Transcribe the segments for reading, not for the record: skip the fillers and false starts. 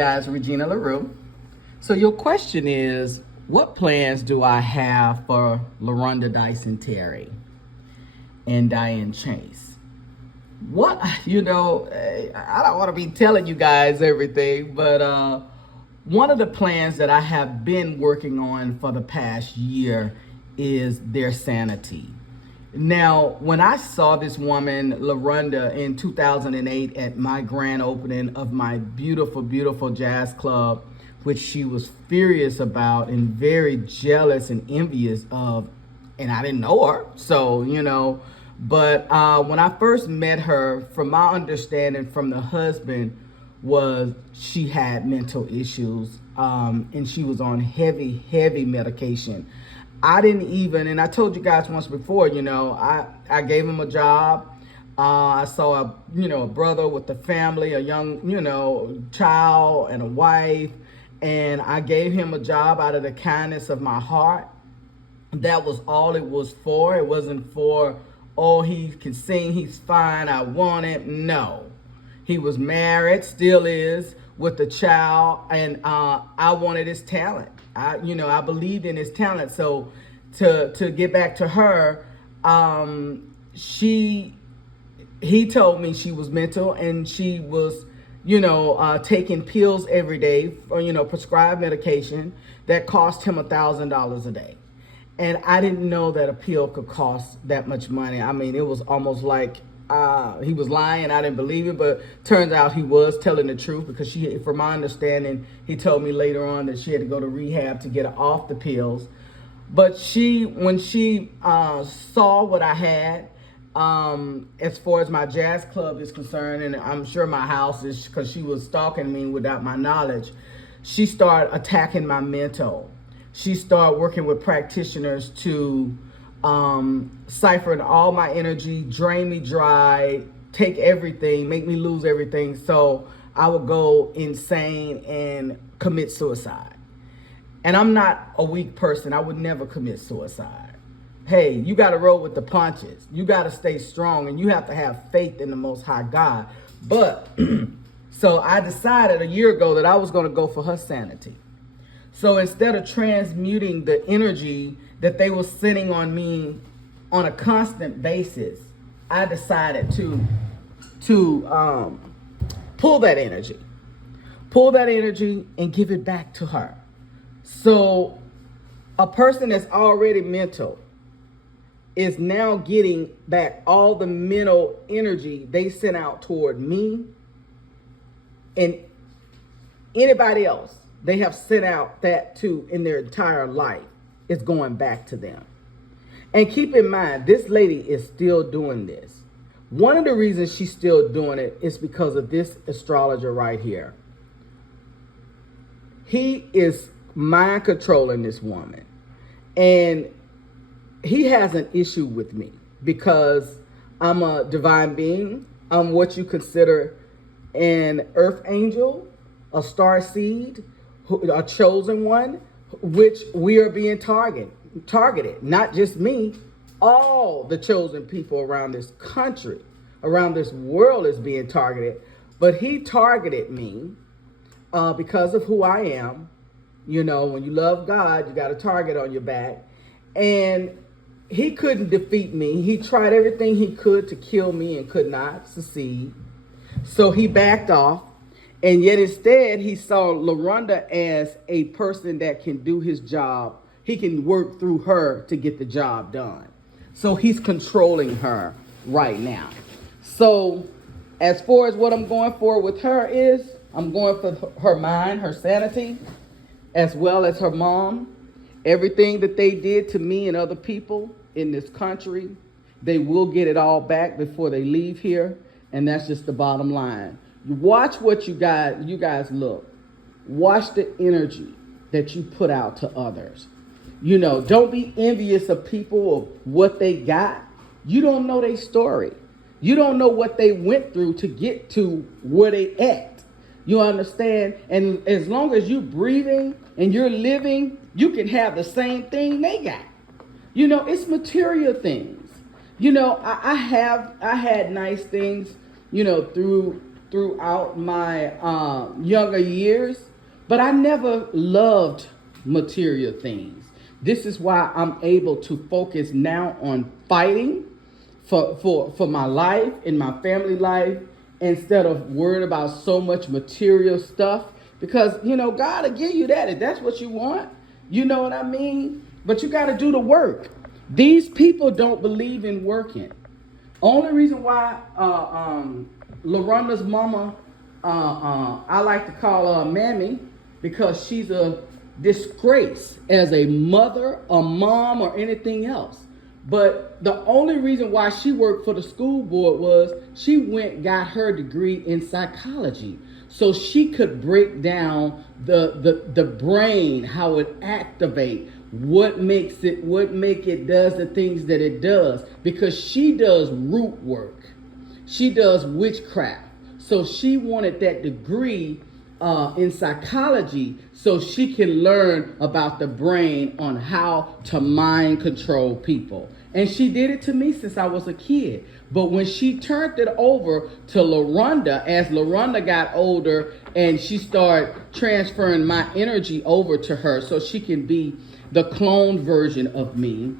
guys, Regina LaRue. So your question is, what plans do I have for Larondra Dison Terry and Diann Chase? I don't want to be telling you guys everything, but one of the plans that I have been working on for the past year is their sanity. Now, when I saw this woman, Larondra, in 2008 at my grand opening of my beautiful, beautiful jazz club, which she was furious about and very jealous and envious of, and I didn't know her, but when I first met her, from my understanding from the husband, was she had mental issues, and she was on heavy, heavy medication. I didn't even, and I told you guys once before, I gave him a job. I saw a brother with a family, a young, child and a wife, and I gave him a job out of the kindness of my heart. That was all it was for. It wasn't for, oh, he can sing, he's fine, I want it. No. He was married, still is, with a child, and I wanted his talent. I believed in his talent. So to get back to her, he told me she was mental, and she was, taking pills every day, or, prescribed medication that cost him $1,000 a day. And I didn't know that a pill could cost that much money. I mean, it was almost like he was lying. I didn't believe it, but turns out he was telling the truth, because from my understanding, he told me later on that she had to go to rehab to get her off the pills. But when she saw what I had, as far as my jazz club is concerned, and I'm sure my house is, because she was stalking me without my knowledge, she started attacking my mental. She started working with practitioners to siphon all my energy, drain me dry, take everything, make me lose everything, so I would go insane and commit suicide. And I'm not a weak person. I would never commit suicide. Hey, you got to roll with the punches. You got to stay strong, and you have to have faith in the Most High God. But so I decided a year ago that I was going to go for her sanity. So instead of transmuting the energy that they were sending on me on a constant basis, I decided to pull that energy and give it back to her. So a person that's already mental is now getting back all the mental energy they sent out toward me and anybody else they have sent out that to in their entire life. Is going back to them. And keep in mind, this lady is still doing this. One of the reasons she's still doing it is because of this astrologer right here. He is mind controlling this woman. And he has an issue with me because I'm a divine being. I'm what you consider an earth angel, a star seed, a chosen one, which we are being targeted, not just me, all the chosen people around this country, around this world is being targeted. But he targeted me because of who I am. When you love God, you got a target on your back. And he couldn't defeat me. He tried everything he could to kill me and could not succeed. So he backed off. And yet instead, he saw Larondra as a person that can do his job. He can work through her to get the job done. So he's controlling her right now. So as far as what I'm going for with her is, I'm going for her mind, her sanity, as well as her mom. Everything that they did to me and other people in this country, they will get it all back before they leave here. And that's just the bottom line. You watch what you guys look. Watch the energy that you put out to others. Don't be envious of people of what they got. You don't know their story. You don't know what they went through to get to where they at. You understand? And as long as you're breathing and you're living, you can have the same thing they got. It's material things. I had nice things, through throughout my younger years, but I never loved material things. This is why I'm able to focus now on fighting for my life and my family life instead of worried about so much material stuff. Because, God will give you that if that's what you want. You know what I mean? But you got to do the work. These people don't believe in working. Only reason why Laronda's mama, I like to call her a mammy, because she's a disgrace as a mother, a mom, or anything else. But the only reason why she worked for the school board was she got her degree in psychology. So she could break down the brain, how it activates, what make it does the things that it does, because she does root work. She does witchcraft. So she wanted that degree in psychology so she can learn about the brain on how to mind control people. And she did it to me since I was a kid. But when she turned it over to Larondra, as Larondra got older and she started transferring my energy over to her so she can be the clone version of me,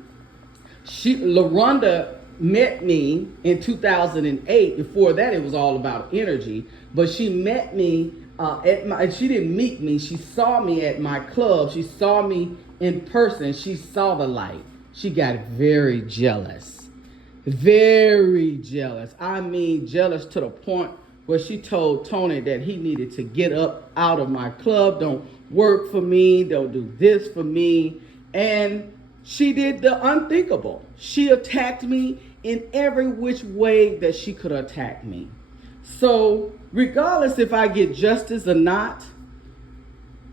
Larondra met me in 2008. Before that, it was all about energy. But she met me she didn't meet me. She saw me at my club. She saw me in person. She saw the light. She got very jealous. Very jealous. I mean, jealous to the point where she told Tony that he needed to get up out of my club. Don't work for me. Don't do this for me. And she did the unthinkable. She attacked me in every which way that she could attack me. So regardless if I get justice or not,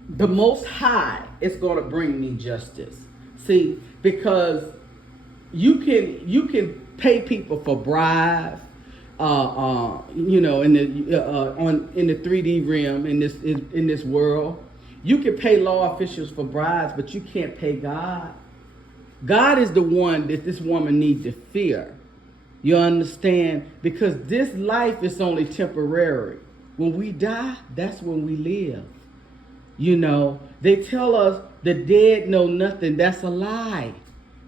the Most High is going to bring me justice. See, because you can pay people for bribes, in the 3D realm in this world. You can pay law officials for bribes, but you can't pay God. God is the one that this woman needs to fear. You understand? Because this life is only temporary. When we die, that's when we live. They tell us the dead know nothing. That's a lie.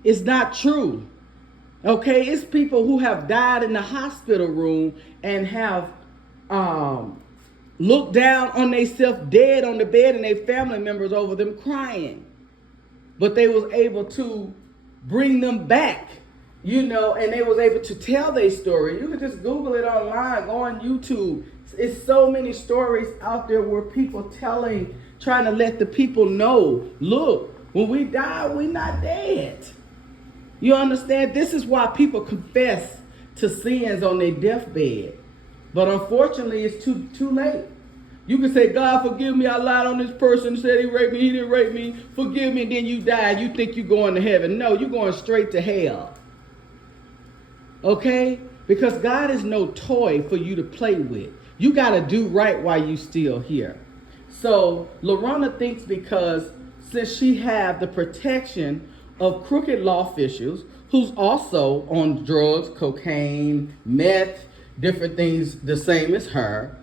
It's not true. Okay? It's people who have died in the hospital room and have looked down on themselves dead on the bed and their family members over them crying. But they was able to bring them back. And they was able to tell their story. You can just Google it online, go on YouTube. It's so many stories out there where people trying to let the people know, look, when we die, we're not dead. You understand? This is why people confess to sins on their deathbed. But unfortunately, it's too late. You can say, God, forgive me, I lied on this person, said he raped me, he didn't rape me, forgive me, and then you die, you think you're going to heaven. No, you're going straight to hell. Okay? Because God is no toy for you to play with. You got to do right while you still here. So Larondra thinks because since she have the protection of crooked law officials who's also on drugs, cocaine, meth, different things the same as her,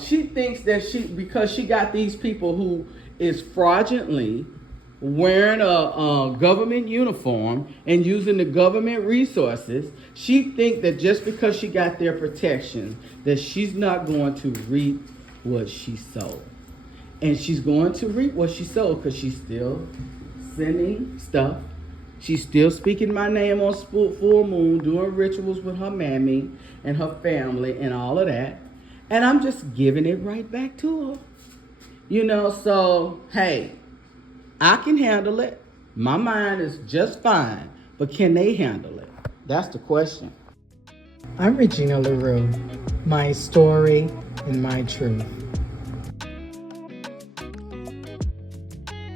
she thinks that because she got these people who is fraudulently wearing a government uniform and using the government resources, she think that just because she got their protection, that she's not going to reap what she sowed. And she's going to reap what she sowed because she's still sending stuff. She's still speaking my name on full moon, doing rituals with her mammy and her family and all of that. And I'm just giving it right back to her. So, hey, I can handle it. My mind is just fine. But can they handle it? That's the question. I'm Regina LaRue. My story and my truth.